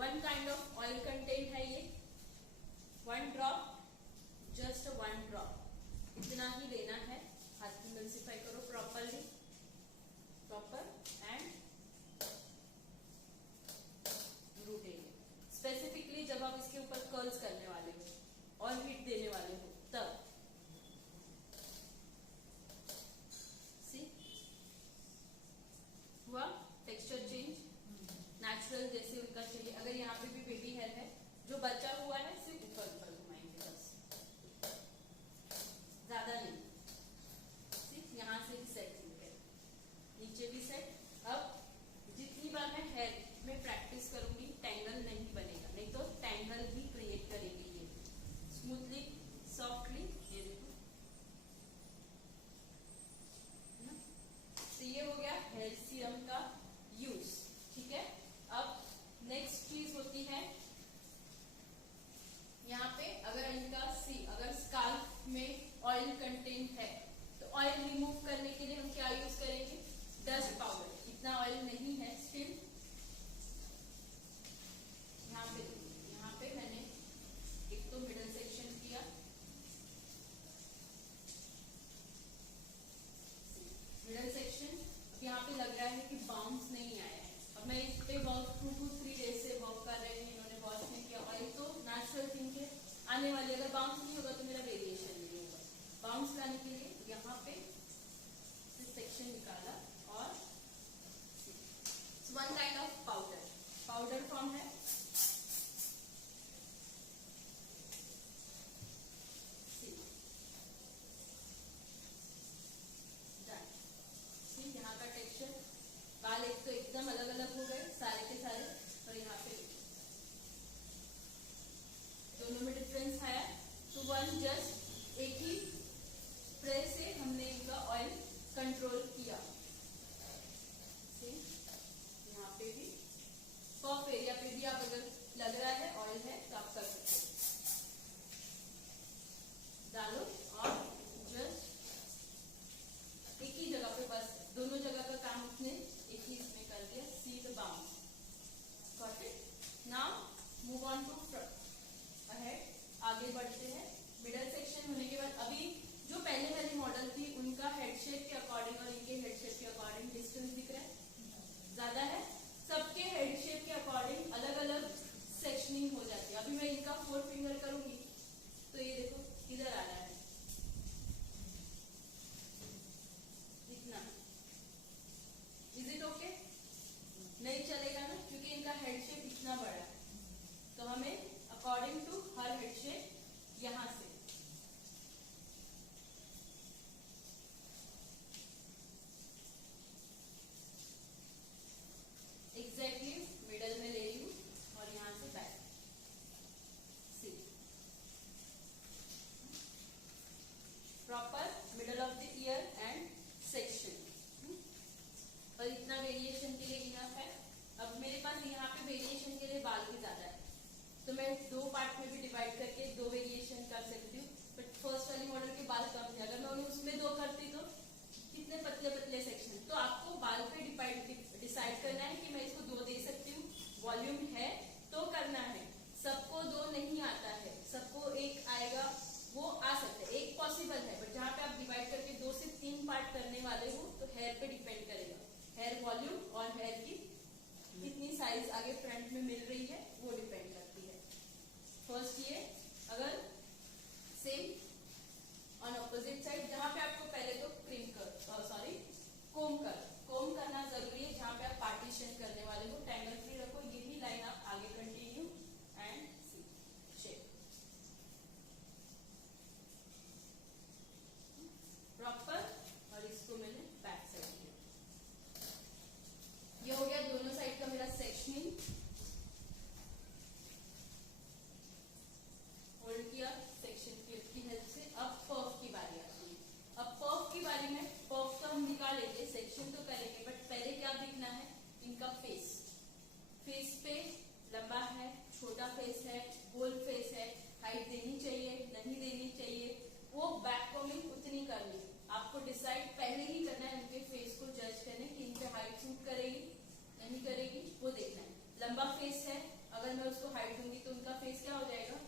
One kind of oil content है ये, 1 drop, just 1 drop, इतना ही लेना है। हाथ में एम्ल्सिफाई करो proper and root area. Specifically जब आप इसके ऊपर कर्ल्स करने वाले हो और हीट देने वाले हो तब सी हुआ टेक्सचर चेंज, नेचुरल जैसे उनका चाहिए। अगर यहाँ पे भी बेबी हेयर है, जो बचा हुआ है सिर्फ ऊपर ऊपर घुमाएंगे बस, ज्यादा नहीं, सिर्फ यहाँ से ही सेट होंगे, नीचे भी सेट। अब जितनी बार मैं हेयर में प्रैक्टिस करूंगी टैंगल नहीं बनेगा, नहीं तो टैंगल भी क्रिएट करेगी ये। स्मूथली सॉफ्टली, ये देखो ना, तो ये हो गया हेयर सीरम का यूज। ठीक है, अब नेक्स्ट चीज होती है यहाँ पे, अगर इनका अगर स्काल्प में ऑयल कंटेंट है तो ऑयल रिमूव करने के लिए हम क्या यूज करेंगे, डस्ट पाउडर। इतना ऑयल नहीं है स्टिल, यहाँ पे मैंने एक तो मिडल सेक्शन किया, मिडल सेक्शन। अब यहाँ पे लग रहा है कि बाउंस नहीं आया है। अब मैं इस पे वर्क 2 to 3 डेज से वर्क कर रहे हैं, इन्होंने वॉश नहीं किया। ऑयल तो नेचुरल थिंग है आने वाली, अगर बाउंस नहीं होगा तो मेरा वेरिएशन नहीं होगा। बाउंस लाने के लिए यहाँ पे सेक्शन निकाला और one kind of powder form है। यहाँ का टेक्सचर, बाल एक तो एकदम अलग अलग हो गए सारे के सारे, और यहाँ पे दोनों में डिफरेंस आया। तो वन जस्ट एक ही स्प्रे से हमने इनका ऑयल कंट्रोल किया। यहाँ पे भी कॉफ एरिया पे भी आप अगर लग रहा है ऑयल है तो आप कर सकते हो, डालो और जस्ट एक ही जगह पे, बस दोनों जगह का काम उसने एक ही इसमें कर दिया। See the bounce, got it. Now move on to ahead, आगे बढ़ते हैं। मिडल सेक्शन होने के बाद अभी जो पहले वाली मॉडल थी उनका हेड शेप के अकॉर्डिंग और इनके हेड शेप के अकॉर्डिंग डिस्टेंस दिख रहा है, ज्यादा है। सबके हेड शेप के अकॉर्डिंग अलग अलग सेक्शनिंग हो जाती है। अभी मैं इनका 4 फिंगर करूंगी तो ये देखो किधर आ रहा है, इतना। Is it okay? नहीं चलेगा ना, क्योंकि इनका हेड शेप इतना बड़ा है, तो हमें according to her head shape यहां से एग्जैक्टली मिडल में ले लूं और यहां से बैक। सी होंगी तो उनका फेस क्या हो जाएगा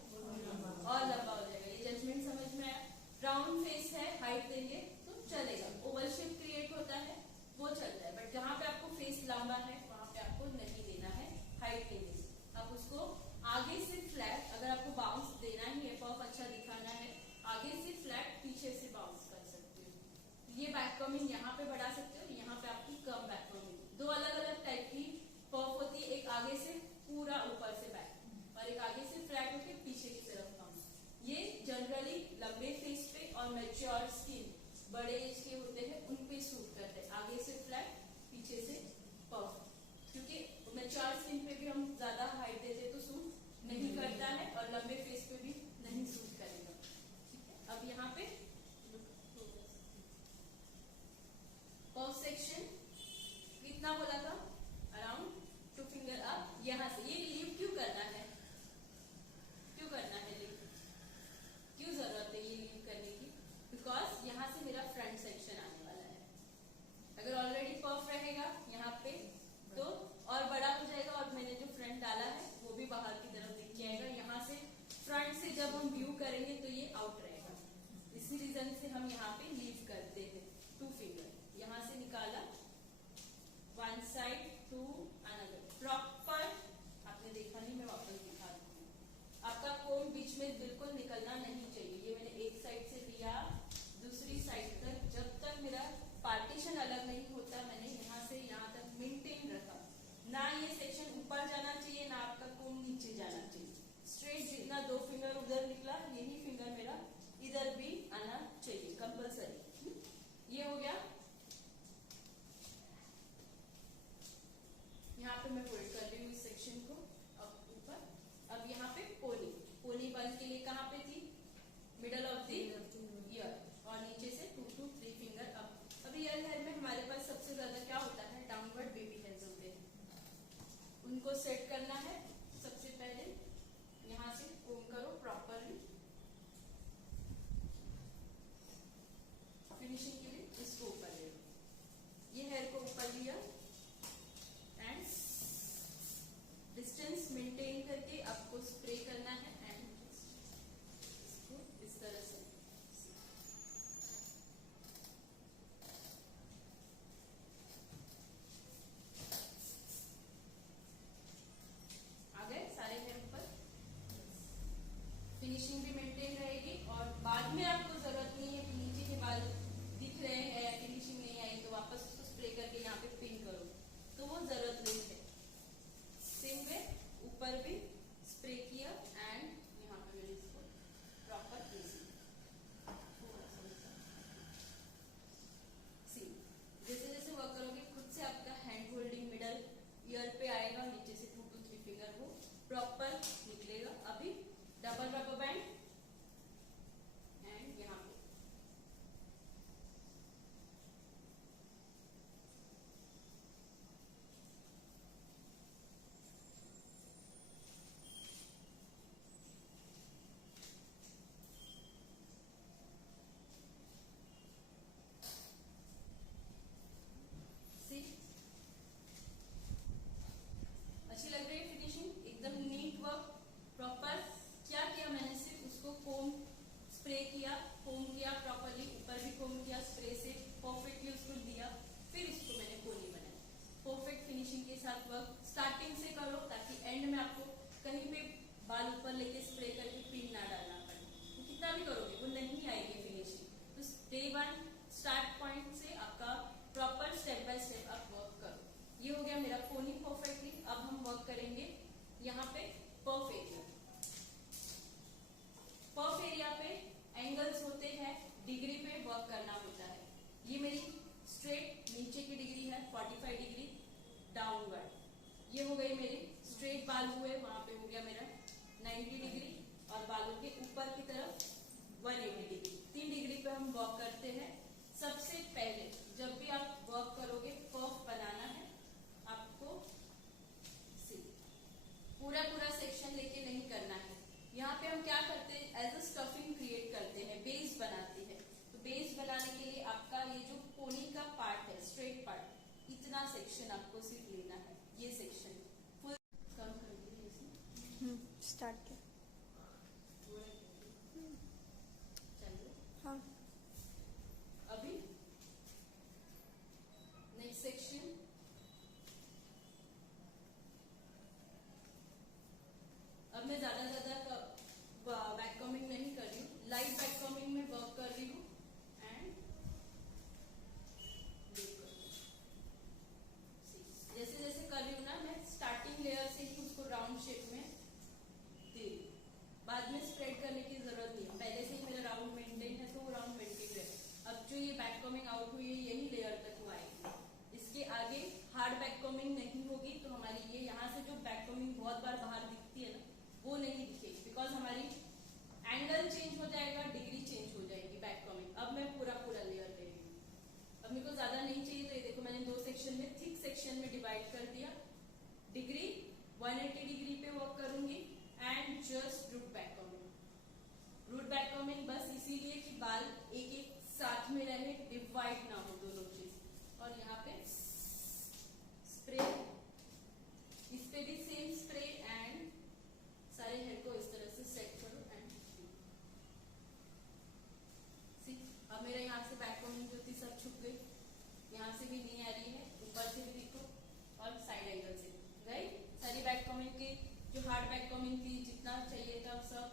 और लंबा हो जाएगा। ये जजमेंट समझ में आया। राउंड फेस है, हाइट देंगे तो चलेगा। ओवल शेप क्रिएट होता है वो चलता है, बट जहाँ पे आपको फेस लंबा है वहां पे आपको नहीं देना है हाइट नहीं देनी। आप उसको आगे से फ्लैट, अगर आपको बाउंस देना ही है, पफ अच्छा दिखाना है, आगे से फ्लैट पीछे से बाउंस कर सकते हो। ये बैक कमिंग यहाँ पे बढ़ा सकते हो, यहाँ पे आपकी कम बैक कमिंग। दो अलग अलग टाइप की पफ होती है, एक आगे से पूरा ऊपर से बैक और एक आगे से फ्लैट होकर पीछे की तरफ बाउंस। ये जनरली लंबे फेस पे और मैच्योर स्किन, बड़े एज के होते हैं उन पे सूट करते हैं, आगे से फ्लैट पीछे से पफ। क्योंकि मैच्योर स्किन पे भी हम ज्यादा हाइट देते तो सूट नहीं करता है और लंबे फेस पे भी नहीं सूट करेगा। ठीक है, अब यहाँ पे पफ सेक्शन कितना बोला था, अराउंड 2 फिंगर अप। यहाँ से ये लीव क्यों करना है, क्यों करना है लीव, क्यों जरूरत है ये लीव करने की, बिकॉज यहाँ से मेरा फ्रंट सेक्शन आने वाला है। अगर ऑलरेडी पफ रहेगा यहाँ पे तो और बड़ा हो जाएगा और मैंने जो फ्रंट डाला है वो भी बाहर की तरफ दिख जाएगा। यहाँ से फ्रंट से जब हम व्यू करेंगे तो ये आउट रहेगा। इसी रीजन से हम यहाँ पे लीव करते हैं 2 फिंगर। यहाँ से निकाला one side to another, proper आपने देखा नहीं, मैं वापस दिखा दूंगी। आपका कोम बीच में बिल्कुल निकलना नहीं चाहिए। ये मैंने एक साइड से दिया दूसरी साइड तक, जब तक मेरा पार्टीशन अलग नहीं होता मैंने यहाँ से यहाँ तक मेंटेन रखा। ना ये सेक्शन ऊपर जाना चाहिए ना आपका कोम नीचे जाना चाहिए। स्ट्रेट जितना 2 फिंगर उधर निकला यही फिंगर मेरा इधर भी आना चाहिए कंपल्सरी। ये हो गया। यहाँ पे मैं फोल्ड कर रही हूँ इस सेक्शन को अब ऊपर। अब यहाँ पे पोनी, पोनी बन के लिए कहाँ पे थी, मिडल ऑफ द ईयर और नीचे से 2 to 3 फिंगर अप। अब ईयर हेयर में हमारे पास सबसे ज्यादा क्या होता है, डाउनवर्ड बेबी हेयर्स होते हैं, उनको सेट करना है। सबसे पहले यहाँ से कोम करो प्रॉपरली, फिनिशिंग के लिए इसको ऊपर ले लो, ये हेयर को ऊपर लिया एंड डिस्टेंस मेंटेन करके आपको स्प्रे करना है एंड इसको इस तरह से आ गए सारे हेयर ऊपर। फिनिशिंग भी मेंटेन रहेगी और बाद में आपको जरूरत नहीं है कि नीचे के बाल दिख रहे हैं या फिनिशिंग नहीं आई तो वापस उसको स्प्रे करके यहाँ पे पिन करो, तो वो जरूरत नहीं है। सेम वे ऊपर भी स्प्रे किया एंड यहाँ पे मैंने इसको प्रॉपर सी। जैसे जैसे वर्क करोगे खुद से आपका हैंड होल्डिंग मिडल ईयर पे आएगा, नीचे से 2 to 3 फिंगर वो प्रॉपर निकलेगा। अभी डबल रबर बैंड एंड यहाँ पे अच्छी लग रही है फिनिशिंग, एकदम नीट वर्क प्रॉपर। क्या किया मैंने, सिर्फ उसको कोम स्प्रे किया, कोम किया प्रॉपरली, ऊपर भी कोम किया स्प्रे से, परफेक्टली उसको दिया, फिर इसको मैंने कोनी बनाया। परफेक्ट फिनिशिंग के साथ वर्क स्टार्टिंग से करो ताकि एंड में आपको कहीं पे बाल ऊपर लेके स्प्रे करके पिन ना डालना पड़े। तो कितना भी करोगे वो नहीं आएगी फिनिशिंग। तो डे 1 स्टार्ट पॉइंट से आपका प्रॉपर स्टेप बाय स्टेप आप वर्क करो। ये हो गया मेरा कोनी परफेक्टली। अब हम वर्क करेंगे यहाँ पे पफ एरिया। पफ एरिया पे एंगल्स होते हैं, डिग्री पे वर्क करना होता है। ये मेरी स्ट्रेट नीचे की डिग्री है 45 डिग्री डाउनवर्ड। ये हो गई मेरी स्ट्रेट बाल हुए, वहां पे हो गया मेरा 90 डिग्री और बालों के ऊपर की तरफ 180 डिग्री। 3 डिग्री पे हम वर्क करते हैं। सबसे पहले जब भी आप वर्क करोगे पफ बनाना है आपको, पूरा पूरा सेक्शन लेके नहीं करना है। यहाँ पे हम क्या करते हैं, एज अ स्टफिंग क्रिएट करते हैं, बेस बनाते हैं। तो बेस बनाने के लिए आपका ये जो पोनी का पार्ट है, स्ट्रेट पार्ट, इतना सेक्शन आपको सिर्फ लेना है। ये सेक्शन फुल कम कर दीजिए इसमें। स्टार्ट किया। चलिए हाँ अभी नेक्स्ट सेक्शन। अब मैं ज्यादा बैक कॉमिंग नहीं कर रही हूँ, लाइट बैक कॉमिंग में वर्क कर रही हूँ एंड जैसे जैसे कर रही हूँ ना, मैं स्टार्टिंग लेयर से ही उसको राउंड शेप में दे, बाद में स्प्रेड करने की जरूरत नहीं है, पहले से ही मेरा राउंड मेंटेन है तो वो राउंड मेंटेन रहे। अब जो ये बैक कॉमिंग आउट हुई है यही लेयर तक वो आएगी, इसके आगे हार्ड बैक कॉमिंग नहीं होगी, तो हमारी ये यहाँ से जो बैक कॉमिंग बहुत बार बाहर दिखती है ना वो नहीं दिखेगी, बिकॉज हमारी एंगल चेंज हो जाएगा, डिग्री चेंज हो जाएगी बैक कॉमिंग। अब मैं पूरा पूरा लेयर ले रही हूँ, अब मेरे को ज्यादा नहीं चाहिए तो ये देखो मैंने दो सेक्शन में, थिक सेक्शन में डिवाइड कर दिया, डिग्री 180 डिग्री पे वर्क करूंगी and just root back coming. Root back coming बस इसीलिए कि बाल एक एक साथ में रहे, डिवाइड ना हो दोनों चीज। और यहाँ पे स्प्रे, इस पे भी सेम स्प्रे एंड सारे हेयर को इस तरह से सेट करो एंड सी। अब मेरा यहाँ से बैक कॉमिंग जो थी सब छुप गई, यहाँ से भी नहीं आ रही है, ऊपर से भी देखो और साइड एंगल से गई सारी बैक कॉमिंग की। जो हार्ड बैक कॉमिंग थी जितना चाहिए था सब,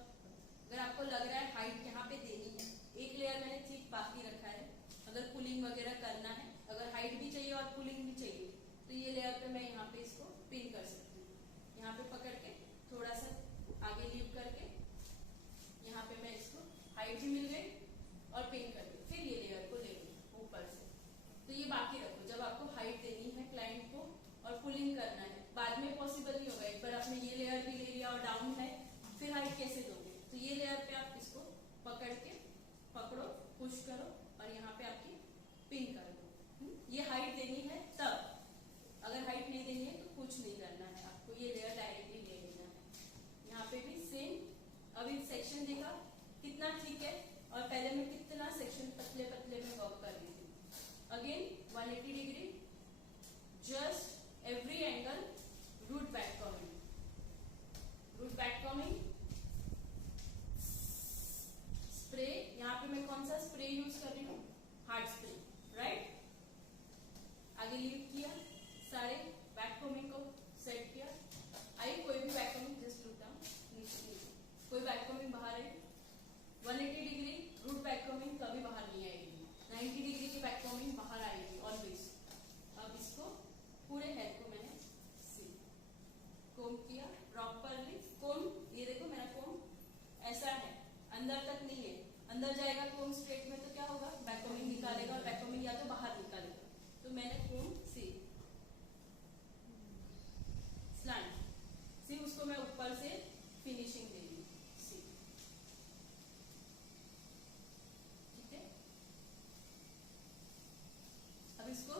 अगर आपको लग रहा है हाइट यहाँ पे देनी है, एक लेयर मैंने ठीक बाकी रखा है, अगर पुलिंग वगैरह करना है, अगर हाइट भी चाहिए और पुलिंग भी चाहिए तो ये लेयर पे मैं यहाँ पे इसको पिन कर सकती हूँ। यहाँ पे पकड़ के थोड़ा सा आगे लीव करके यहाँ पे मैं इसको हाइट भी मिल गई और पिन कर दी, फिर ये लेयर को ले लूँ ऊपर से। तो ये बाकी रखो, जब आपको हाइट देनी है क्लाइंट को और पुलिंग करना है, बाद में पॉसिबल नहीं होगा, एक बार आपने ये लेयर भी ले लिया और डाउन है फिर हाइट कैसे दोगे, तो ये लेयर पे आप इसको पकड़ के पकड़ो, पुश करो और यहाँ पे आपकी पिन कर दो। ये हाइट देनी है तब, अगर हाइट नहीं देनी है तो कुछ नहीं करना है आपको, ये लेयर डायरेक्टली ले लेना है। यहाँ पे भी सेम, अभी सेक्शन देखा कितना ठीक है और पहले मैं कितना सेक्शन पतले पतले में वर्क कर रही थी। अगेन 180 डिग्री, just every angle, root back coming, root back coming, spray. यहाँ पे मैं कौन सा स्प्रे यूज कर रही हूँ, हार्ड स्प्रे, राइट। आगे लीव किया, सारे बैक कॉमिंग को सेट किया, आई कोई भी back combing just look down, नीचे कोई बैक कॉमिंग बाहर है, 180 डिग्री रूट बैक कॉमिंग कभी बाहर नहीं आएगी, 90 डिग्री की बैक कॉमिंग बाहर आएगी ऑलवेज। अब इसको पूरे हेयर को मैंने कोम किया प्रॉपरली, कोम ये देखो मेरा कोम ऐसा है, अंदर तक नहीं है, अंदर जाएगा कोम स्ट्रेट में तो क्या होगा, बैक कॉमिंग निकालेगा और बैक कॉमिंग या तो बाहर निकालेगा, तो मैंने कोम सी उसको मैं ऊपर से फिनिशिंग दे रही हूँ सी, ठीक है। अब इसको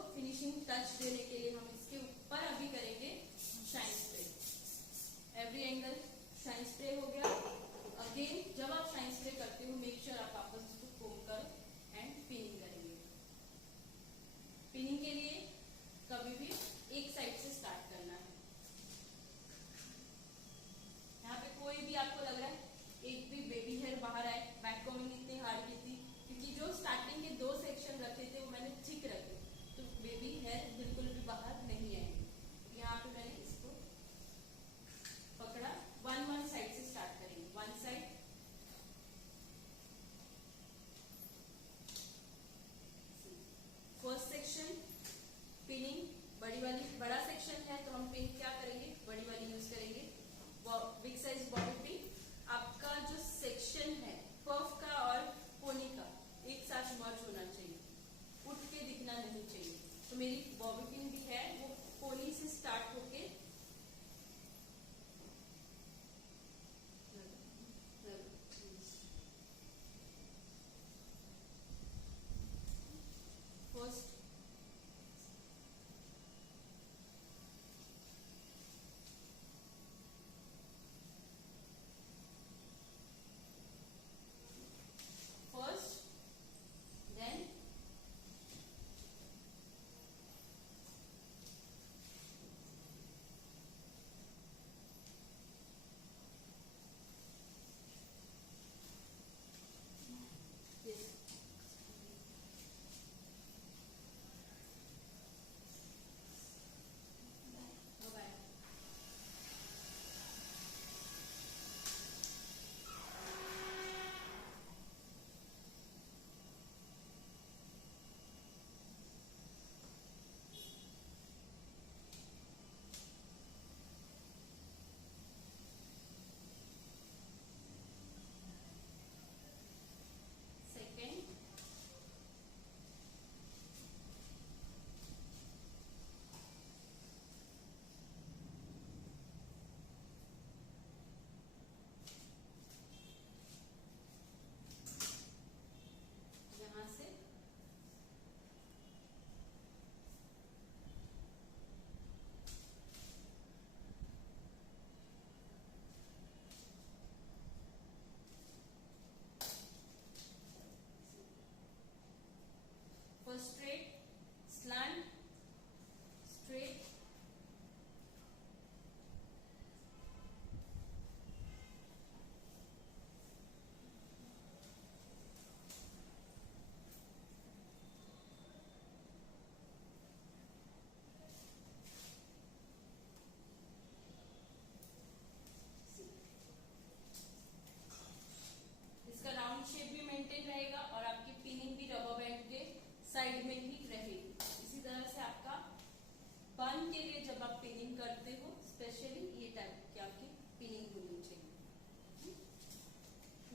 1 के लिए जब आप पिनिंग करते हो स्पेशली ये टाइप की आपकी पिनिंग होनी चाहिए।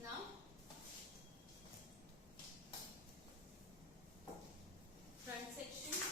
नाउ फ्रंट सेक्शन,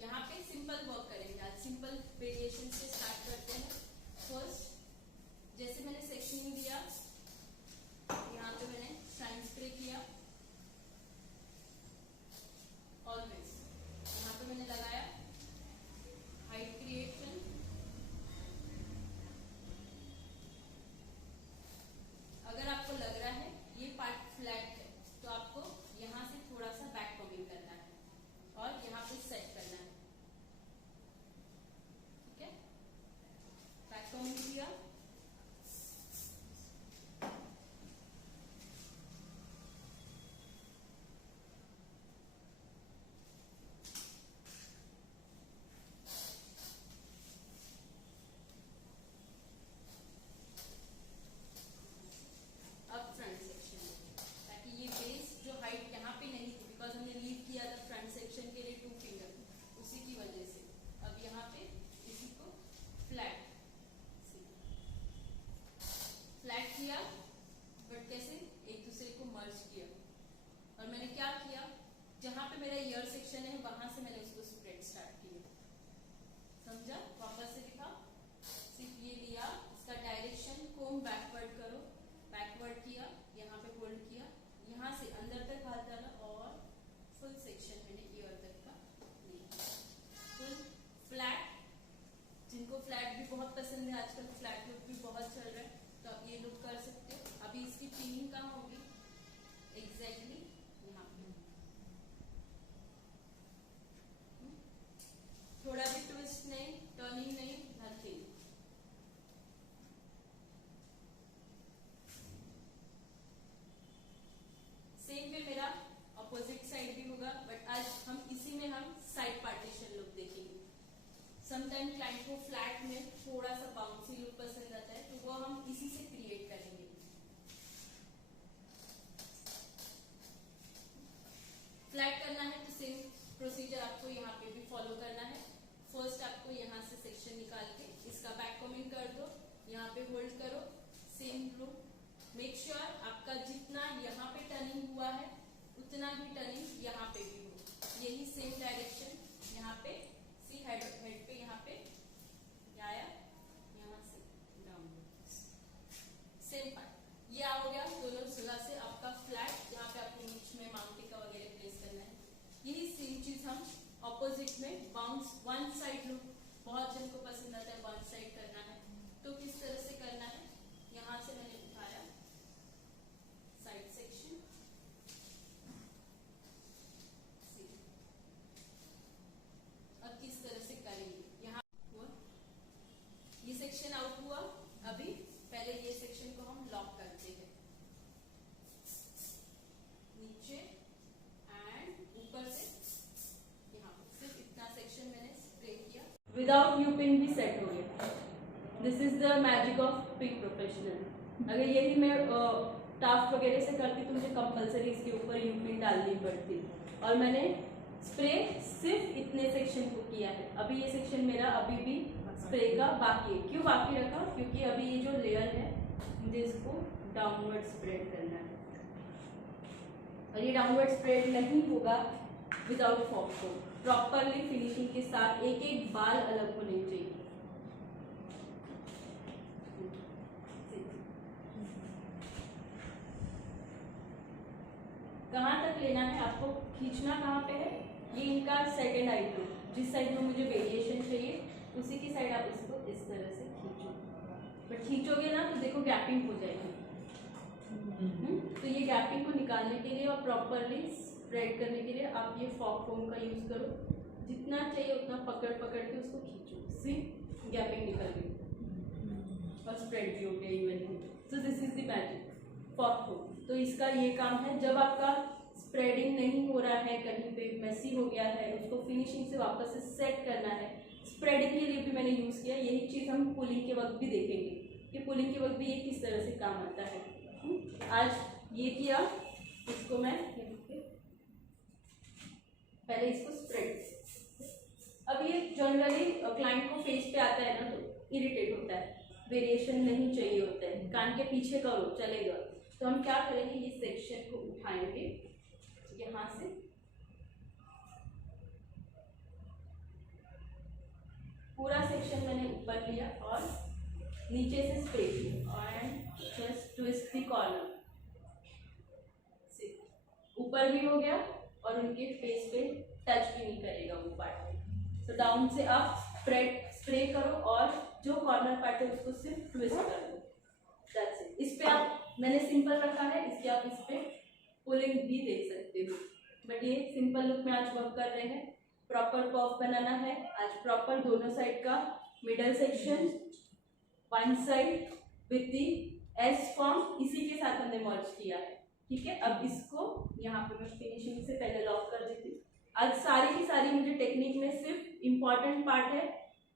यहाँ पे सिंपल वर्क करेंगे आज, सिंपल वेरिएशन से स्टार्ट करते हैं। फर्स्ट जैसे मैंने सेक्शनिंग दिया, यहाँ पे मैंने शाइन स्प्रे किया, ऑलवेज यहाँ पे मैंने लगाया हाइट क्रिएशन, अगर आपको लग रहा है ये पार्ट फ्लैट है तो आपको यहाँ से थोड़ा सा बैक कॉमिंग करना है और यहाँ पे सेट करना है, ठीक है। बैक कॉमिंग किया, अब फ्रंट सेक्शन ताकि ये बेस जो हाइट यहाँ पे नहीं थी, बिकॉज हमने लीव किया था फ्रंट सेक्शन के लिए 2 फिंगर, उसी की वजह से अब यहाँ पे इसी को फ्लैट किया, बट कैसे एक दूसरे को मर्ज किया। और मैंने क्या किया, जहां पे मेरा ईयर सेक्शन है वहां से मैंने उसको स्प्रेड स्टार्ट किया, समझा। वापस से दिखा, सिर्फ ये लिया, इसका डायरेक्शन कोम बैकवर्ड करो, बैकवर्ड किया, यहाँ पे होल्ड किया, यहाँ से अंदर तक हाथ डाला और फुल सेक्शन मैंने ईयर तक का लिया, फुल फ्लैट। जिनको फ्लैट भी बहुत पसंद है, आजकल फ्लैट लुक भी बहुत चल रहा है, तो आप ये लुक कर सकते हो। अभी इसकी पिनिंग कहाँ होगी, एग्जैक्टली यहाँ पे, थोड़ा भी ट्विस्ट नहीं, टर्निंग नहीं, नथिंग। सेम वे मेरा अपोजिट साइड भी होगा, बट आज हम इसी में हम साइड पार्टीशन लुक देखेंगे। समटाइम क्लाइंट को फ्लैट में थोड़ा सा बाउंसी लुक पसंद आता है, तो वो हम इसी से क्रिएट करेंगे। फ्लैट करना है तो सेम प्रोसीजर आपको यहाँ पे भी फॉलो करना है। फर्स्ट आपको यहाँ से सेक्शन निकाल के इसका बैक कॉमिंग कर दो, यहाँ पे होल्ड करो, सेम लुक। मेक श्योर आपका जितना यहाँ पे टर्निंग हुआ है उतना ही टर्निंग यहाँ पे भी हो, यही सेम डायरेक्शन यहाँ पे, सी हेड पे यहाँ पे आया, यहाँ से डाउन, सेम पार्ट ये आ गया दोनों जगह से आपका फ्लैट। यहाँ पे आपको बीच में माउंटिका वगैरह प्लेस करना है, यही सेम चीज हम ऑपोजिट में बाउंस वन साइड लुक, बहुत जन को पसंद आता है वन साइड करना है, तो किस तरह से करना है, यहाँ से मैंने उठाया साइड सेक्शन, अब किस तरह से करेंगे, यहाँ हुआ ये सेक्शन आउट हुआ, अभी पहले ये सेक्शन को हम लॉक करते हैं, नीचे एंड ऊपर से यहाँ सिर्फ इतना सेक्शन मैंने स्प्रे किया, विदाउट यू पिन भी सेट हो गया। This is the magic of pick professional. अगर यही मैं टास्क वगैरह से करती तो मुझे कंपलसरी इसके ऊपर यू पिन डालनी पड़ती, और मैंने स्प्रे सिर्फ इतने सेक्शन को किया है। अभी ये सेक्शन मेरा अभी भी स्प्रे का बाकी है। क्यों बाकी रखा, क्योंकि अभी ये जो लेयर है मुझे इसको डाउनवर्ड स्प्रेड करना है, और ये डाउनवर्ड स्प्रेड नहीं होगा विदाउट फॉग को। प्रॉपरली फिनिशिंग के साथ एक एक बाल अलग होने चाहिए। कहाँ तक लेना है आपको, खींचना कहाँ पे है, ये इनका सेकेंड आईब्रो, जिस साइड में मुझे वेरिएशन चाहिए उसी की साइड आप इसको इस तरह से खींचो, बट खींचोगे ना तो देखो गैपिंग हो जाएगी। तो ये गैपिंग को निकालने के लिए और प्रॉपरली स्प्रेड करने के लिए आप ये फॉग फोम का यूज करो, जितना चाहिए उतना पकड़ पकड़ के उसको खींचो, सी गैपिंग निकल गई और स्प्रेड भी हो गया evenly. So this is the magic for foam. तो इसका ये काम है, जब आपका स्प्रेडिंग नहीं हो रहा है, कहीं पे मेसी हो गया है, उसको फिनिशिंग से वापस से सेट करना है। स्प्रेडिंग के लिए भी मैंने यूज़ किया, यही चीज़ हम पुलिंग के वक्त भी देखेंगे कि पुलिंग के वक्त भी ये किस तरह से काम आता है। आज ये किया, इसको मैं पहले इसको स्प्रेड। अब ये जनरली क्लाइंट को फेस पे आता है ना तो इरिटेट होता है, वेरिएशन नहीं चाहिए होता है, कान के पीछे करो चलेगा। तो हम क्या करेंगे, ये सेक्शन को उठाएंगे यहाँ से, पूरा सेक्शन मैंने ऊपर लिया और नीचे से स्प्रे किया and just twist the corner. ऊपर भी हो गया और उनके फेस पे टच भी नहीं करेगा वो पार्ट। तो डाउन से आप स्प्रे करो और जो कॉर्नर पार्ट है उसको सिर्फ ट्विस्ट कर दो। That's it. इस पे आप, मैंने सिंपल रखा है, इसके आप इस पे पुलिंग भी दे सकते हो, बट ये सिंपल लुक में आज वर्क कर रहे हैं। प्रॉपर पफ बनाना है आज, प्रॉपर दोनों साइड का middle section, one side with the S form, इसी के साथ हमने मर्ज किया है। ठीक है, अब इसको यहाँ पे मैं फिनिशिंग से पहले लॉक कर देती हूँ। आज सारी की सारी मुझे टेक्निक में सिर्फ इम्पॉर्टेंट पार्ट है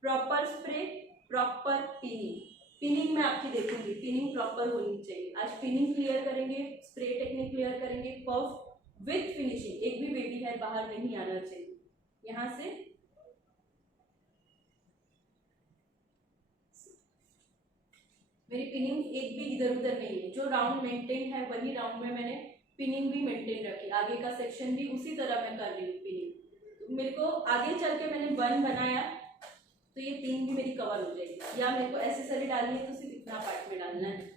proper spray, proper pinning. Pinning में आपकी देखूंगी, पिनिंग प्रॉपर होनी चाहिए। आज पिनिंग क्लियर करेंगे, स्प्रे टेक्निक क्लियर करेंगे, पफ विथ फिनिशिंग, एक भी बेबी हेयर बाहर नहीं आना चाहिए। यहाँ से मेरी पिनिंग एक भी इधर उधर नहीं है, जो राउंड मेंटेन है वही राउंड में मैंने पिनिंग भी मेंटेन रखी, आगे का सेक्शन भी उसी तरह मैं कर रही हूँ पिनिंग। तो मेरे को आगे चल के मैंने बन बनाया तो ये पिन भी मेरी कवर हो जाएगी, या मेरे को एसेसरी डालनी है तो सिर्फ इतना पार्ट में डालना है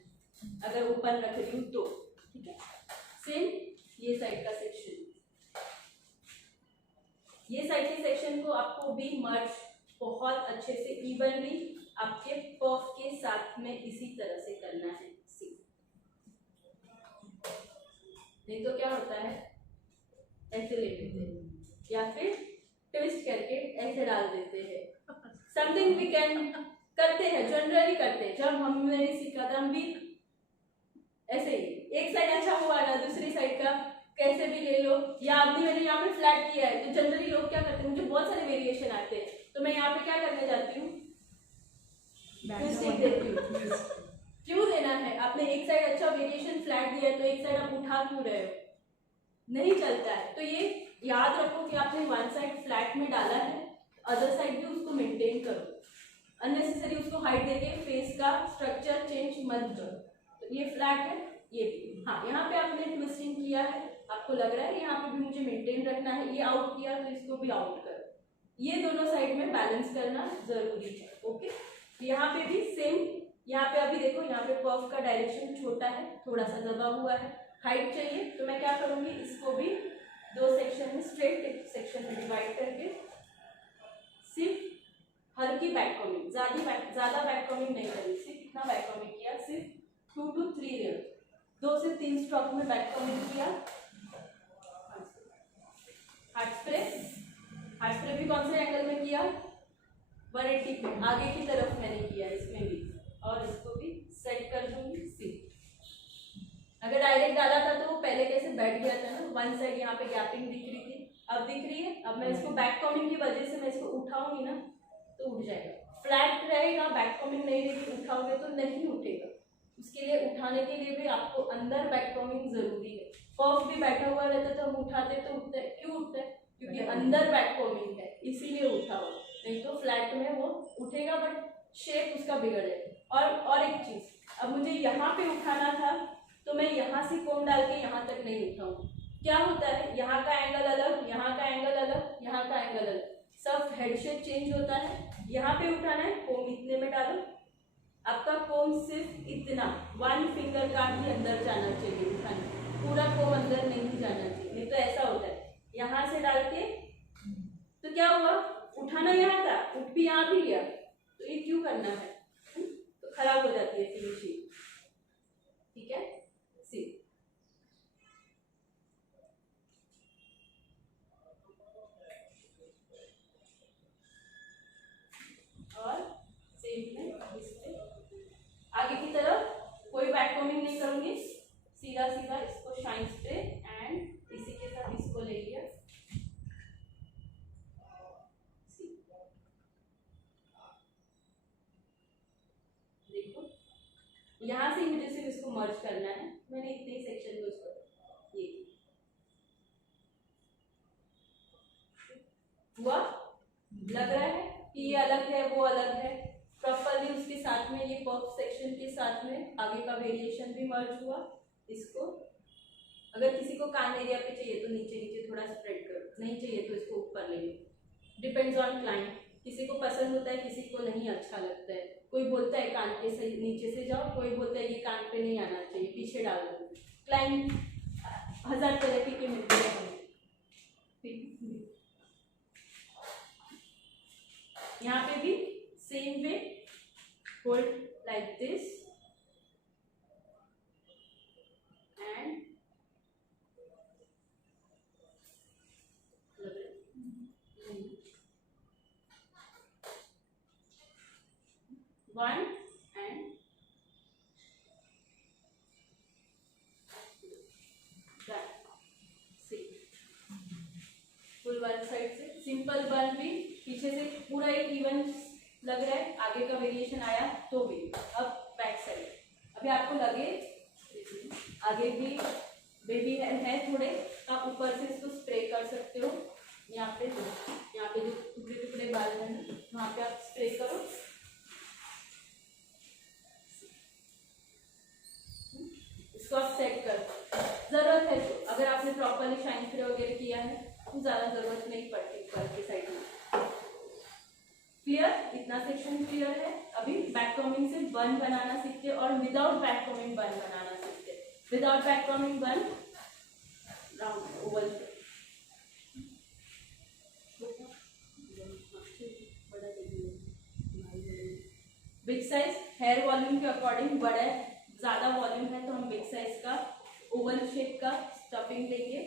अगर ओपन रख रही हूँ तो। ठीक है, सेम ये साइड का सेक्शन, ये साइड के सेक्शन को आपको भी मर्ज बहुत अच्छे से इवनली आपके पफ के साथ में इसी तरह से करना है। नहीं तो क्या होता है, ऐसे ले लेते हैं या फिर ट्विस्ट करके ऐसे डाल देते हैं। समथिंग वी कैन करते हैं, जनरली करते हैं। जब हमने सीखा था हम भी ऐसे ही, एक साइड अच्छा हुआ ना दूसरी साइड का कैसे भी ले लो, या अभी मैंने यहाँ पे फ्लैट किया है तो जनरली लोग क्या करते हैं, मुझे बहुत सारे वेरिएशन आते हैं तो मैं यहाँ पे क्या करने जाती हूँ, ट्विस्टिंग देती हूँ। क्यों देना है, आपने एक साइड अच्छा वेरिएशन फ्लैट दिया है तो एक साइड आप उठा क्यों रहे हो, नहीं चलता है। तो ये याद रखो कि आपने वन साइड फ्लैट में डाला है, अदर साइड भी उसको मेंटेन करो, अननेसेसरी उसको हाइट देके फेस का स्ट्रक्चर चेंज मत करो। तो ये फ्लैट है, ये भी, हाँ यहाँ पे आपने ट्विस्टिंग किया है, आपको लग रहा है यहाँ पे भी मुझे मेंटेन रखना है, ये आउट किया तो इसको भी आउट करो, ये दोनों साइड में बैलेंस करना जरूरी है। ओके, यहाँ पे भी सेम, यहाँ पे अभी देखो यहाँ पे पफ का डायरेक्शन छोटा है, थोड़ा सा दबा हुआ है, हाइट चाहिए तो मैं क्या करूंगी, इसको भी दो सेक्शन में, स्ट्रेट सेक्शन में डिवाइड करके सिर्फ हल्की बैक कॉमिंग, ज्यादा बैक कॉमिंग नहीं करी, सिर्फ इतना बैक कॉमिंग किया, सिर्फ 2 to 3 लेयर, 2 से 3 स्ट्रोक में बैक कॉमिंग किया। हार्ट स्प्रे भी कौन से एंगल में किया, 180 पे आगे की तरफ मैंने किया इसमें भी, और इसको भी सेट कर दूंगी सी। अगर डायरेक्ट डाला था तो वो पहले कैसे बैठ गया था ना, वन साइड यहाँ पे गैपिंग दिख रही थी, अब दिख रही है। अब मैं इसको बैक कॉमिंग की वजह से मैं इसको उठाऊंगी ना तो उठ जाएगा, फ्लैट रहेगा, बैक कॉमिंग नहीं रहेगी, उठाओगे तो नहीं उठेगा। उसके लिए उठाने के लिए भी आपको अंदर बैक कॉमिंग जरूरी है। पफ भी बैठा हुआ रहता तो हम उठाते तो उठते, क्यों उठते, क्योंकि अंदर बैक कॉमिंग है इसीलिए उठाओ, नहीं तो फ्लैट में वो उठेगा बट शेप उसका बिगड़ जाएगा। और एक चीज, अब मुझे यहाँ पे उठाना था तो मैं यहाँ से कोम डाल के यहाँ तक नहीं उठाऊंगी, क्या होता है यहाँ का एंगल अलग, यहाँ का एंगल अलग, यहाँ का एंगल अलग, सब हेड शेप चेंज होता है। यहाँ पे उठाना है, कोम इतने में डालो, आपका कोम सिर्फ इतना 1 फिंगर का ही अंदर जाना चाहिए उठाने, पूरा कोम अंदर नहीं जाना चाहिए, नहीं तो ऐसा होता है यहाँ से डाल के तो क्या हुआ, उठाना यहाँ था, उठ भी यहाँ भी गया, तो ये क्यों करना है, तो खराब हो जाती है फिनिशिंग। ठीक है, सी और सेम है, आगे की तरफ कोई बैक सीधा सीधा इसको शाइन स्प्रे एंड इसी के साथ इसको ले लिया। देखो यहाँ से मुझे सिर्फ इसको मर्ज करना है, मैंने इतने ही सेक्शन में उसको ये हुआ। लग रहा है कि ये अलग है वो अलग है, प्रॉपरली उसके साथ में ये पफ सेक्शन के साथ में आगे का वेरिएशन भी मर्ज हुआ। इसको अगर किसी को कान एरिया पे चाहिए तो नीचे नीचे थोड़ा स्प्रेड करो, नहीं चाहिए तो इसको ऊपर ले लो, डिपेंड्स ऑन क्लाइंट। किसी को पसंद होता है, किसी को नहीं अच्छा लगता है। कोई बोलता है कान के सही नीचे से जाओ, कोई बोलता है ये कान पे नहीं आना चाहिए, पीछे डाल दो। क्लाइंट 1000 तरह के मिलते हैं हमें। यहाँ पे भी same way, hold like this and 1 and done। Full one side से सिंपल बन भी, पीछे से पूरा एक इवन लग रहा है, आगे का वेरिएशन आया तो भी। अब बैक साइड, अभी आपको लगे आगे भी बेबी है थोड़े, आप ऊपर से इसको स्प्रे कर सकते हो। यहाँ पे जो टुकड़े टुकड़े बाल है ना, वहाँ पे आप स्प्रे करो। इसको आप सेट कर, जरूरत है तो अगर आपने प्रॉपरली शाइन स्प्रे वगैरह किया है तो ज्यादा जरूरत नहीं पड़ती ऊपर की साइड में। क्लियर? इतना सेक्शन क्लियर है। अभी बैक कॉमिंग से बन बनाना सीखते हैं और विदाउट बैक कॉमिंग बन बनाना सीखते हैं। Without back coming bun round oval big size, hair volume के अकॉर्डिंग बड़ा है, ज्यादा वॉल्यूम है तो हम बिग साइज का ओवल शेप का स्टफिंग लेंगे,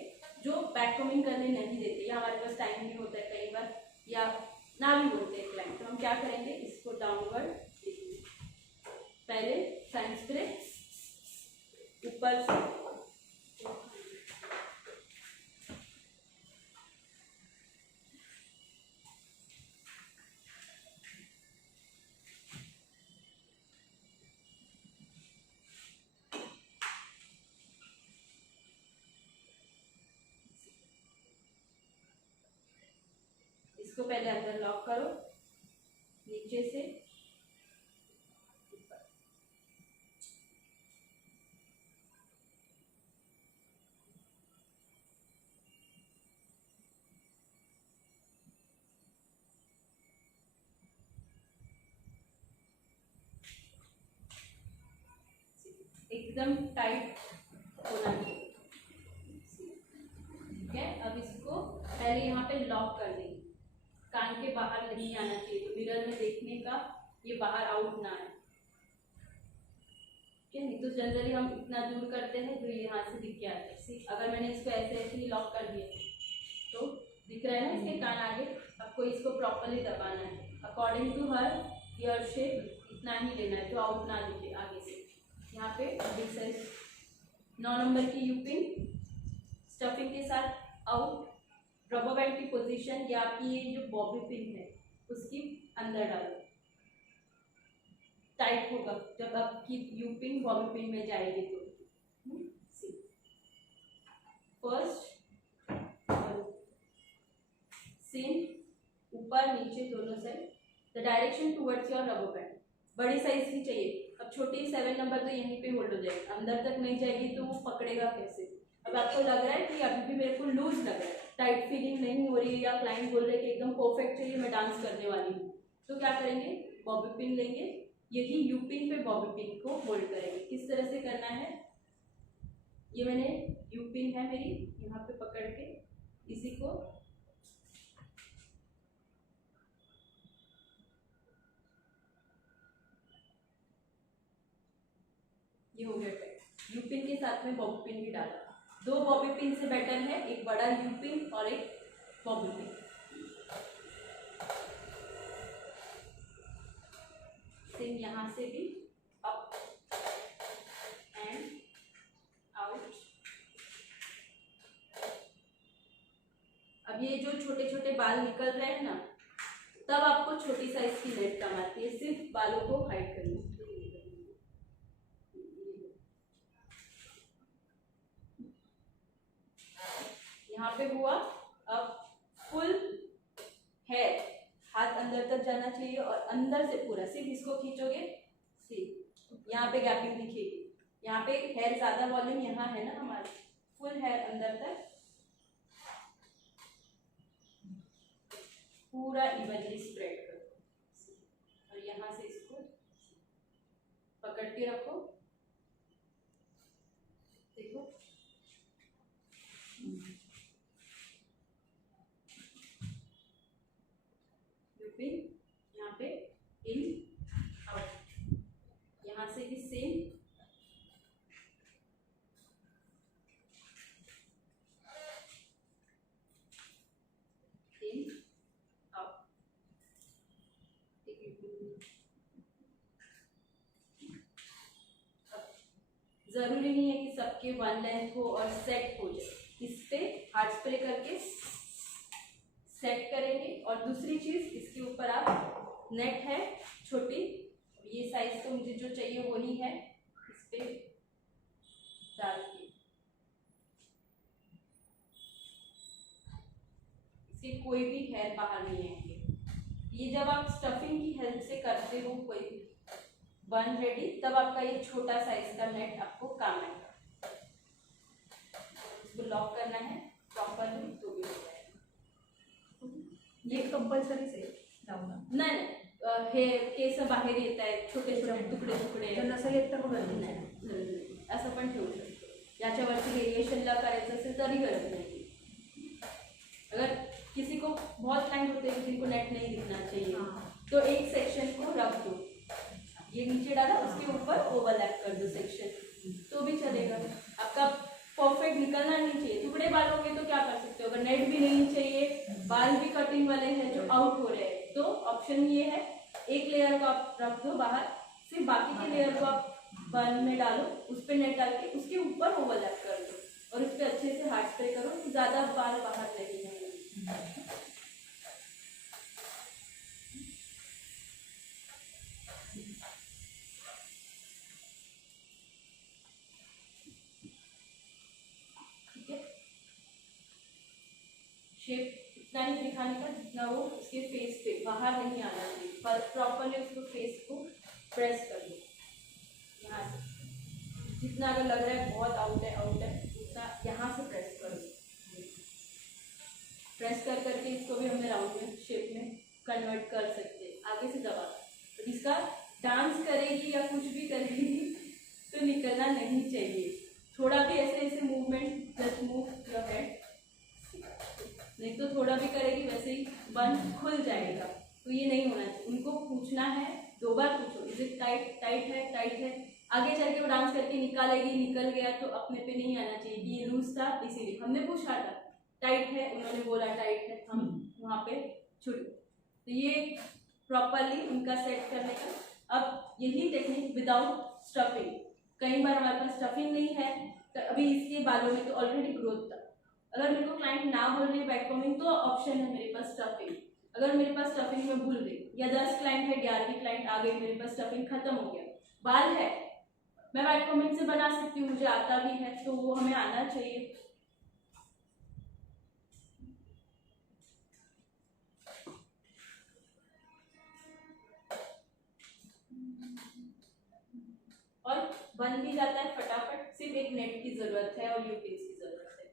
जो बैक कॉमिंग करने नहीं देते या हमारे पास टाइम नहीं होता है कई बार, या ना भी बोलते हैं क्लाइंट, तो हम क्या करेंगे, इसको डाउनवर्ड पहले शाइन स्प्रे ऊपर से इसको पहले अंदर लॉक करो, नीचे से ऊपर। एकदम टाइट होना चाहिए, ठीक है। अब इसको पहले यहाँ पे लॉक कर देंगे, कान के बाहर नहीं आना चाहिए, तो मिरर में देखने का ये बाहर आउट ना है, ठीक है। तो जनरली हम इतना दूर करते हैं जो यहाँ से दिख के आते हैं। अगर मैंने इसको ऐसे ऐसे ही लॉक कर दिया तो दिख रहा है ना इसके कान आगे। आपको इसको प्रॉपरली दबाना है according to her ear shape, इतना ही लेना है जो आउट ना दिखे आगे से। यहाँ पे बिग साइज 9 नंबर की यूपिन स्टफिंग के साथ आउट, रबर बैंड की पोजीशन या आपकी ये जो बॉबी पिन है उसकी अंदर डालो, टाइट होगा जब आपकी यूपिन बॉबी पिन में जाएगी तो। फर्स्ट सेम ऊपर नीचे दोनों side, the direction towards your rubber band. बड़ी साइज की चाहिए, अब छोटी 7 नंबर तो यहीं पे होल्ड हो जाएगी, अंदर तक नहीं जाएगी तो वो पकड़ेगा कैसे। अब आपको लग रहा है कि अभी भी मेरे को लूज लग रहा है, टाइट फीलिंग नहीं हो रही है, या क्लाइंट बोल रहे हैं कि एकदम परफेक्ट चाहिए, मैं डांस करने वाली हूँ, तो क्या करेंगे, बॉबी पिन लेंगे, यही यू पिन पे बॉबी पिन को होल्ड करेंगे। किस तरह से करना है, ये मैंने यू पिन है मेरी, यहाँ पे पकड़ के इसी को ये हो गया टाइट। यू पिन के साथ में बॉबी पिन भी डाला, 2 बॉबी पिन से बेटर है एक बड़ा यू पिन और एक बॉबी पिन। सेम यहाँ से भी अप एंड आउट, अब ये जो छोटे छोटे बाल निकल रहे हैं ना, तब आपको छोटी साइज की नेट काम आती है, सिर्फ बालों को हाइड करना। यहाँ पे हुआ। अब फुल हेयर, हाथ अंदर तक जाना चाहिए और अंदर से पूरा, सिर्फ इसको खींचोगे, सिर्फ यहाँ पे गैपिंग दिखेगी। यहाँ पे हेयर ज्यादा वॉल्यूम यहाँ है ना हमारे, फुल हेयर अंदर तक पूरा इवनली स्प्रेड करो और यहाँ से इसको पकड़ के रखो। देखो यहाँ पे इन आउट, यहाँ से भी सेम, इन आउट। जरूरी नहीं है कि सबके वन लेंथ हो और सेट हो जाए, इस पे हार्ड स्प्रे करके सेट करेंगे। और दूसरी चीज, इसके ऊपर आप नेट है छोटी, ये साइज तो मुझे जो चाहिए वो नहीं है, इस पे डाल के इससे कोई भी हेयर बाहर नहीं आएंगे। ये जब आप स्टफिंग की हेल्प से करते हो कोई बन रेडी, तब आपका ये छोटा साइज का नेट आपको काम आएगा। इसको लॉक करना है प्रॉपरली तो भी हो जाएगा। ये कंपल्सरी से लावणं नाही हे केस बाहेर येत आहेत, छोटे छोटे तुकडे तुकडे, तर नसेल येत तर मग गरज नाही. नाही, असं पण ठेवू शकतो। याच्यावरती व्हेरिएशनला करायचं असेल तरी गरज नहीं। अगर किसी को बहुत क्लाइंट होते हैं किसी को नेट नहीं दिखना चाहिए, तो एक सेक्शन को रख दो, ये नीचे डाला, उसके ऊपर ओवरलैप कर दो सेक्शन, तो भी चलेगा। आपका परफेक्ट निकलना नहीं चाहिए। टुकड़े बाल होंगे तो क्या कर सकते हो, अगर नेट भी नहीं चाहिए, बाल भी कटिंग वाले हैं जो आउट हो रहे हैं, तो ऑप्शन ये है, एक लेयर को आप रख दो बाहर, सिर्फ बाकी के लेयर को आप बन में डालो, उस पर नेट डाल के उसके ऊपर ओवरलैप कर दो और उस पर अच्छे से हार्ड स्प्रे करो, तो ज्यादा बाल बाहर नहीं है। ठीक है, शेप इतना ही दिखाने का जितना वो उसके फेस पे बाहर नहीं आना चाहिए, पर प्रॉपरली उसको फेस को प्रेस कर दो यहाँ से, जितना अगर लग रहा है बहुत आउट है उतना यहाँ से प्रेस करो। प्रेस कर करके इसको भी हमने राउंड में शेप में कन्वर्ट कर सकते हैं, आगे से दबा। तो इसका डांस करेगी या कुछ भी करेगी तो निकलना नहीं चाहिए। थोड़ा भी ऐसे ऐसे movement, just move your head, नहीं तो थोड़ा भी करेगी वैसे ही बन खुल जाएगा, तो ये नहीं होना चाहिए। उनको पूछना है, 2 बार पूछो, इज इट टाइट, टाइट है। आगे चल के वो डांस करके निकालेगी, निकल गया तो अपने पे नहीं आना चाहिए कि ये लूज था इसीलिए हमने पूछा था टाइट है, उन्होंने बोला टाइट है, हम वहाँ पे छुट। तो ये प्रॉपरली उनका सेट करने का। अब यही टेक्निक विदाउट स्टफिंग, कई बार हमारे पास स्टफिंग नहीं है, तो अभी इसके बालों में तो ऑलरेडी ग्रोथ था, अगर मेरे को क्लाइंट ना बोल रही है बैक कॉमिंग, तो ऑप्शन है मेरे पास स्टफिंग। अगर मेरे पास स्टफिंग में भूल गई, या 10 क्लाइंट है, 11वीं क्लाइंट आ गई, मेरे पास स्टफिंग खत्म हो गया, बाल है, मैं बैक कॉमिंग से बना सकती हूँ, मुझे आता भी है, तो वो हमें आना चाहिए। और बन भी जाता है फटाफट, सिर्फ एक नेट की जरूरत है और यूपिंस की जरूरत है।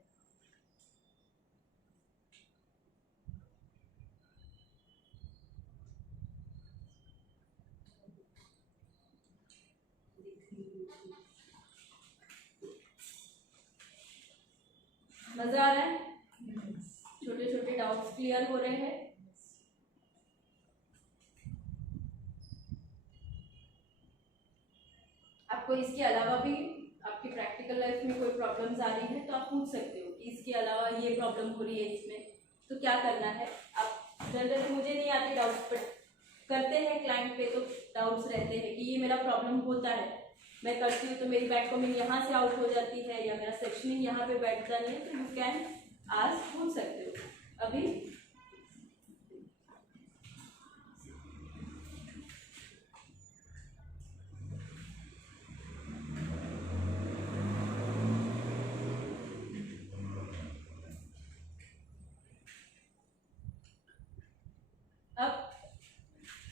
मजा आ रहा है, छोटे छोटे डाउट्स क्लियर हो रहे हैं। आपको इसके अलावा भी आपकी प्रैक्टिकल लाइफ में कोई प्रॉब्लम्स आ रही है तो आप पूछ सकते हो कि इसके अलावा ये प्रॉब्लम हो रही है इसमें, तो क्या करना है। आप जनरली मुझे नहीं आते डाउट्स, बट करते हैं क्लाइंट पे तो डाउट्स रहते हैं कि ये मेरा प्रॉब्लम होता है, मैं करती हूँ तो मेरी बैक कॉमिंग यहाँ से आउट हो जाती है, या मेरा सेक्शनिंग यहाँ पे बैठता नहीं है, तो यू कैन आस्क, पूछ सकते हो। अभी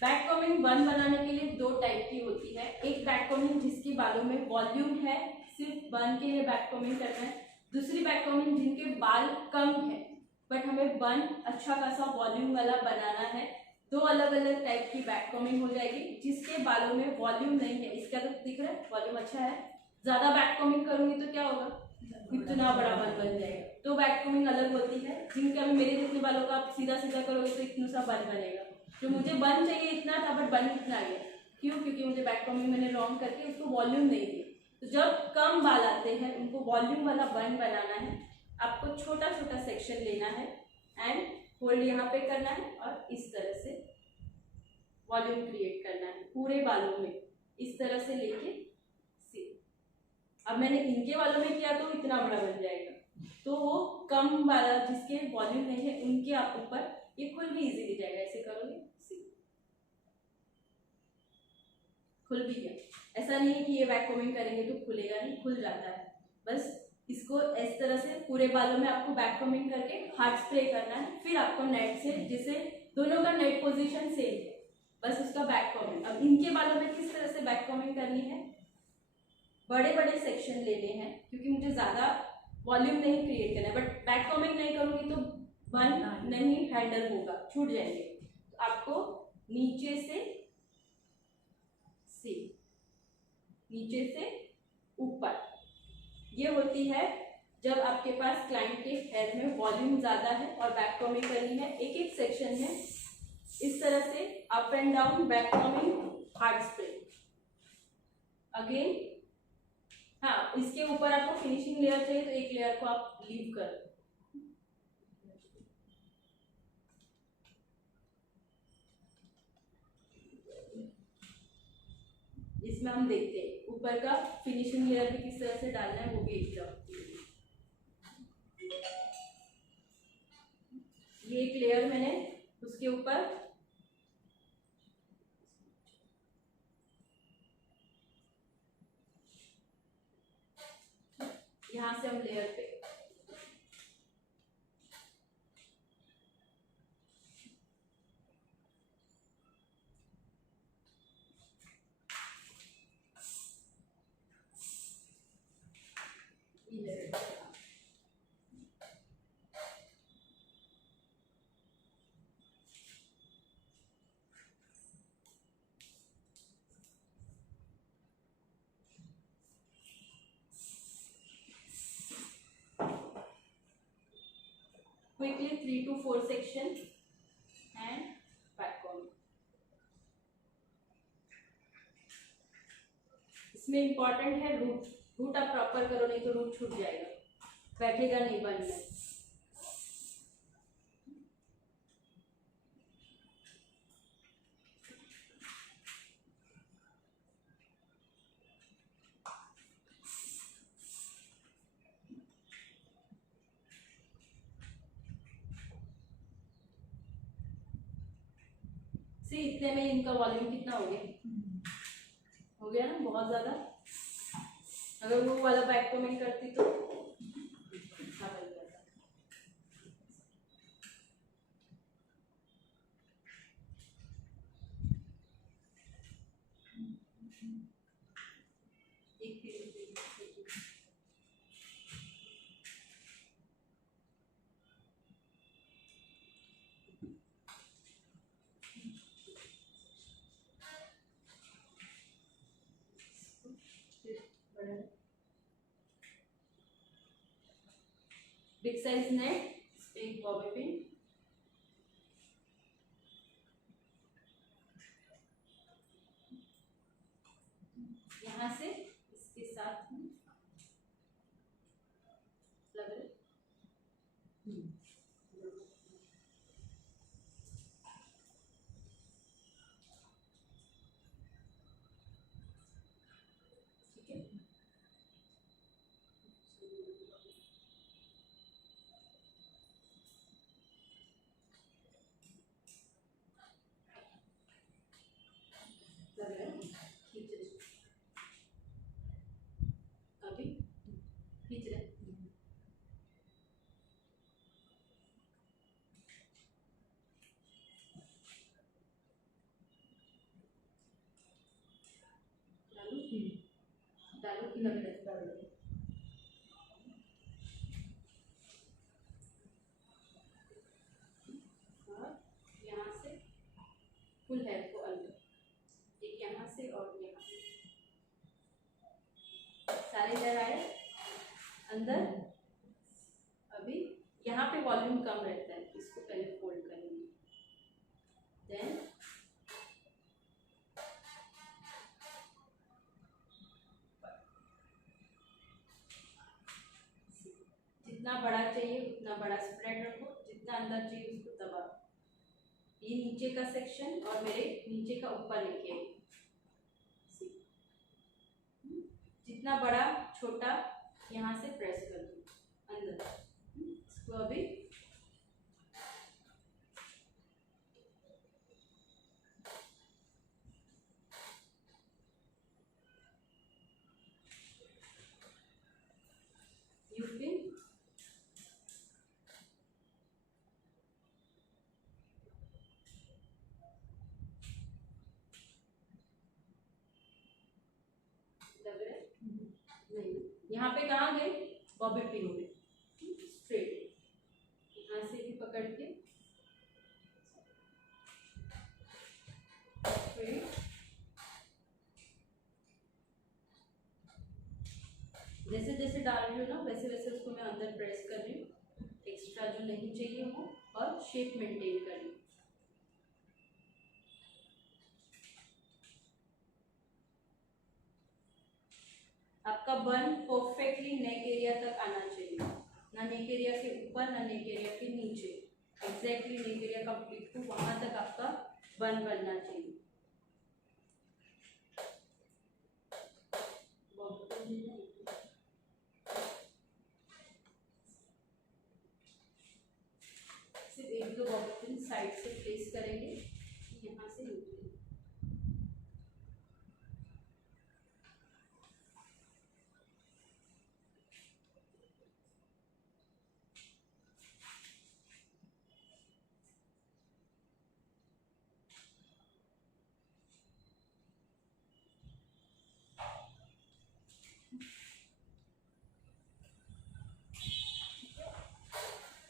बैक कॉमिंग वन बनाने के लिए दो टाइप की होती है। एक बैक कॉमिंग जिसके बालों में वॉल्यूम है, सिर्फ बन के लिए बैक कॉमिंग करना है। दूसरी बैक कॉमिंग जिनके बाल कम है बट हमें बन अच्छा खासा वॉल्यूम वाला बनाना है। दो अलग अलग टाइप की बैक कॉमिंग हो जाएगी। जिसके बालों में वॉल्यूम नहीं है, इसका तो दिख रहा है वॉल्यूम अच्छा है, ज्यादा बैक कॉमिंग करूंगी तो क्या होगा, इतना बड़ा बन बन जाएगा। तो बैक कॉमिंग अलग होती है। जिनके अभी मेरे जितने बालों का आप सीधा सीधा करोगे तो इतना सा बन बनेगा। जो मुझे बन चाहिए इतना था बट बन इतना गया, क्यों? क्योंकि मुझे बैक कॉमिंग मैंने रॉन्ग करके उसको वॉल्यूम नहीं दी। तो जब कम बाल आते हैं उनको वॉल्यूम वाला बन बनाना है। आपको छोटा छोटा सेक्शन लेना है एंड होल्ड यहाँ पे करना है और इस तरह से वॉल्यूम क्रिएट करना है पूरे बालों में, इस तरह से लेके सी। अब मैंने इनके बालों में किया तो इतना बड़ा बन जाएगा। तो वो कम वाला जिसके वॉल्यूम नहीं है उनके आप ऊपर ये खुल भी इजीली जाएगा। ऐसे करोगे खुल भी गया। ऐसा नहीं है कि ये बैक कॉमिंग करेंगे तो खुलेगा नहीं, खुल जाता है। बस इसको इस तरह से पूरे बालों में आपको बैक कॉमिंग करके हार्ड स्प्रे करना है। फिर आपको नेट से, जिसे दोनों का नेट पोजीशन सेम है, बस उसका बैक कॉमिंग। अब इनके बालों में किस तरह से बैक कॉमिंग करनी है, बड़े बड़े सेक्शन लेने हैं क्योंकि मुझे ज्यादा वॉल्यूम नहीं क्रिएट करना है। बट बैक कॉमिंग नहीं करूंगी तो बन नहीं हैंडल होगा, छूट जाएंगे। तो आपको नीचे से सी, नीचे से ऊपर, ये होती है जब आपके पास क्लाइंट के हेयर में वॉल्यूम ज्यादा है और बैक कॉमिंग करनी है। एक एक सेक्शन में इस तरह से up and down back combing hard spray. Again हाँ, इसके ऊपर आपको फिनिशिंग लेयर चाहिए तो एक लेयर को आप लीव कर दो। इसमें हम देखते हैं ऊपर का फिनिशिंग लेयर भी किस तरह से डालना है, वो भी एकदम। ये एक लेयर मैंने उसके ऊपर यहां से हम लेयर पे quickly 3 to 4 section and back on। इसमें इंपॉर्टेंट है रूट। रूट आप प्रॉपर करो, नहीं तो रूट छूट जाएगा, बैठेगा नहीं बन में। इतने में इनका वॉल्यूम कितना हो गया, हो गया ना बहुत ज्यादा। अगर वो वाला बैक कॉमिंग करती तो अच्छा बन जाता। बिग साइज नेट, एक बॉबी पिन, यहाँ से इसके साथ लग रहे दूँ? डालो कि लग रहा है? और यहाँ से फुल हेयर को अंदर, एक यहाँ से और यहाँ से, सारे हेयर आए अंदर। अभी यहाँ पे वॉल्यूम कम रहता है, इसको पहले फोल्ड करेंगे, देन जितना बड़ा चाहिए उतना बड़ा स्प्रेड रखो, जितना अंदर चाहिए उसको दबा। ये नीचे का सेक्शन और मेरे नीचे का ऊपर लेके आइए। जितना बड़ा छोटा यहाँ से प्रेस कर दो अंदर। इसको अभी यूपिन लग रहा है? नहीं, यहाँ पे कहाँ गए? बॉबी पिन हो गए स्ट्रेट। यहाँ से भी पकड़ के जैसे जैसे डाल रही हूँ ना वैसे वैसे उसको मैं अंदर प्रेस कर रही हूँ, एक्स्ट्रा जो नहीं चाहिए वो, और शेप मेंटेन कर रही हूँ। आपका बन परफेक्टली नेक एरिया तक आना चाहिए, ना नेक एरिया के ऊपर ना नेक एरिया के नीचे, एग्जैक्टली नेक एरिया कंप्लीट हो वहां तक आपका बन बनना चाहिए। सिर्फ एक दो बॉबी साइड से प्लेस करेंगे, यहाँ से नीचे।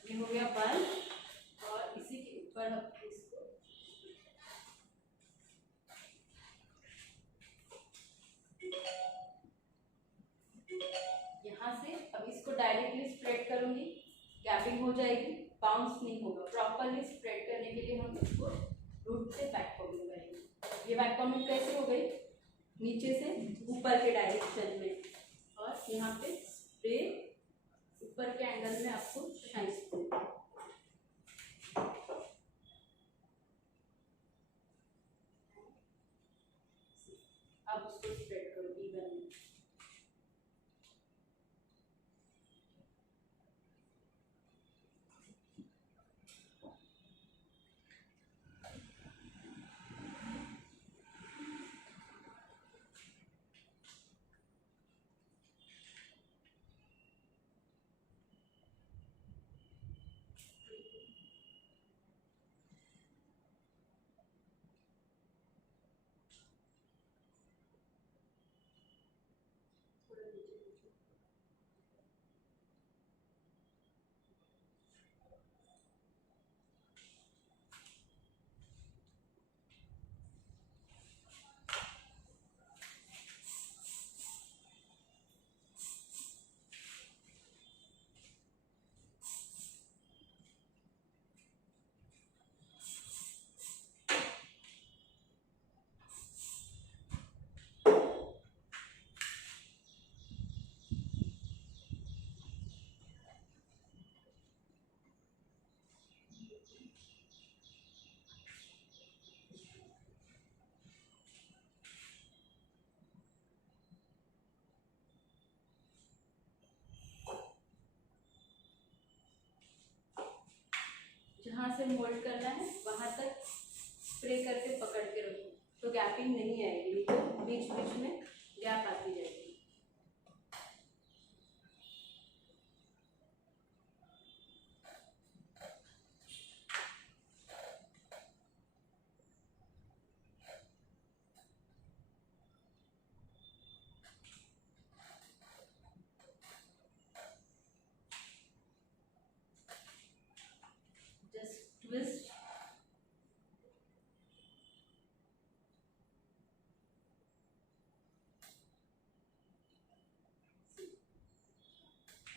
ये हो गया बन, और इसी के ऊपर हम इसको यहाँ से अब इसको डायरेक्टली स्प्रेड करूंगी, गैपिंग हो जाएगी, बाउंस नहीं होगा। प्रॉपरली स्प्रेड करने के लिए हम इसको रूट से बैक कॉर्निंग करेंगे। ये बैक कॉर्निंग कैसे हो गई? नीचे से ऊपर के डायरेक्शन में, और यहाँ पे स्प्रे ऊपर के एंगल में आपको शाइन स्प्रे। अब उसको स्प्रेड करो इवनली। जहाँ से मोल्ड करना है वहां तक स्प्रे करके पकड़ के रखो, तो गैपिंग नहीं आएगी, तो बीच बीच में गैप आती जाएगी।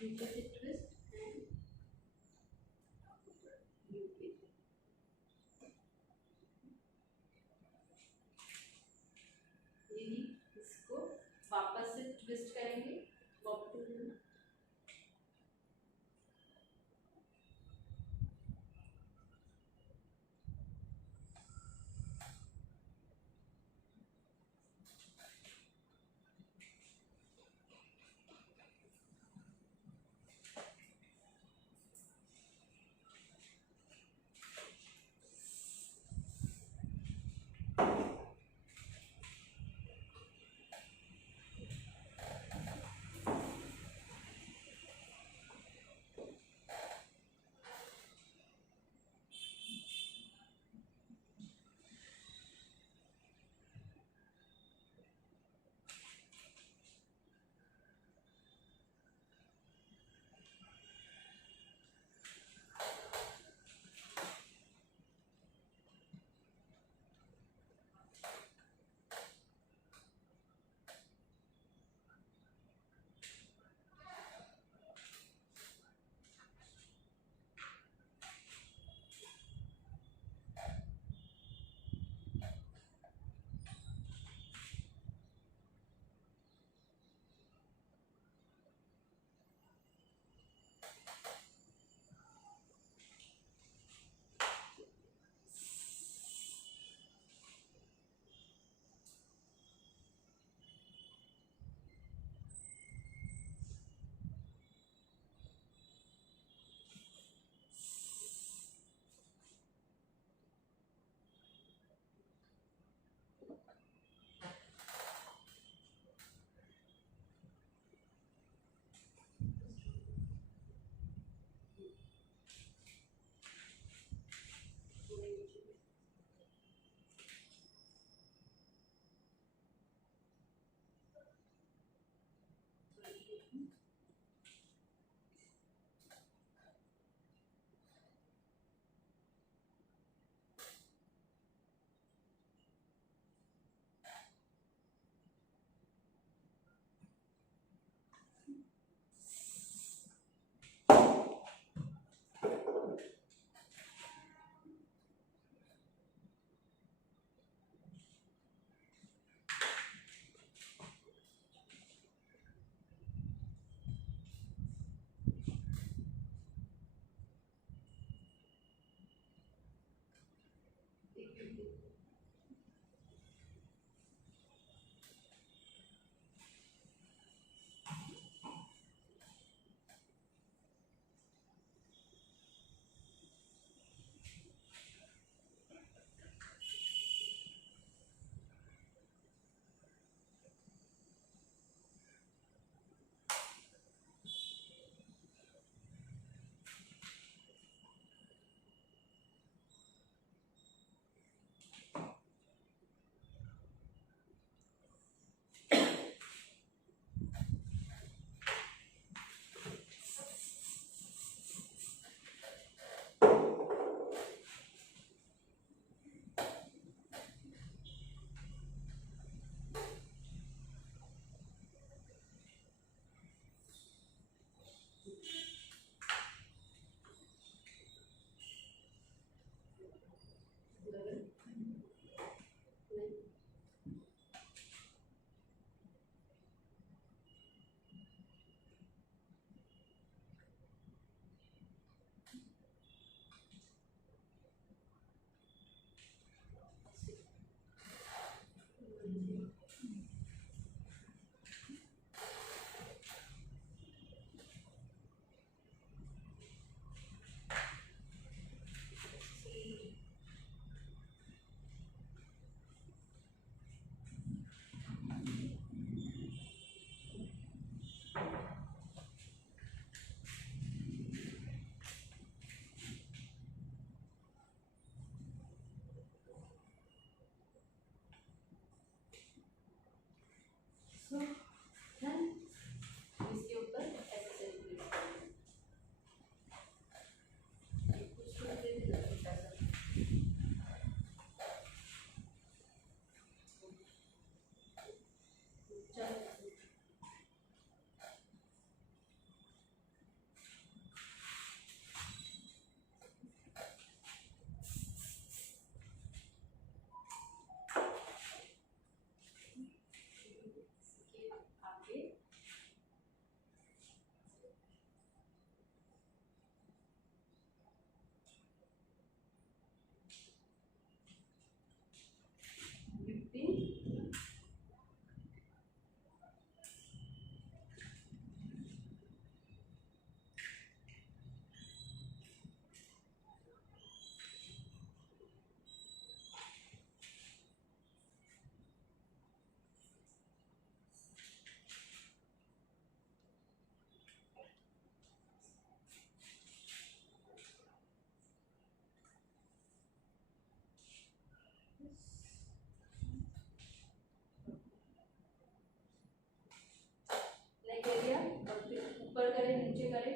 नीचे से ट्विस्ट एंड यूके। यही इसको वापस से ट्विस्ट करेंगे वापस।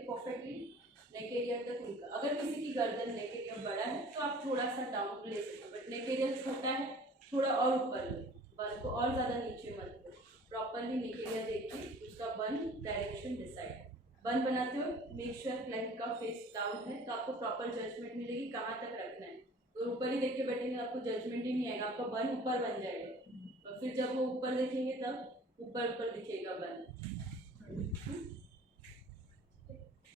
परफेक्टली नेक एरिया तक उनका। अगर किसी की गर्दन नेक एरिया बड़ा है तो आप थोड़ा सा डाउन ले सकते हो, बट नेक एरिया छोटा है थोड़ा और ऊपर लो, बन को और ज़्यादा नीचे मत करो। प्रॉपरली नेक एरिया देखिए, उसका बन डायरेक्शन डिसाइड। बन बनाते हो मेक श्योर क्लाइंट का फेस डाउन है, तो आपको प्रॉपर जजमेंट मिलेगी कहाँ तक रखना है। तो ऊपर ही देख के बैठेंगे आपको जजमेंट ही नहीं आएगा, आपका बन ऊपर बन जाएगा, और फिर जब वो ऊपर देखेंगे तब ऊपर ऊपर दिखेगा बन।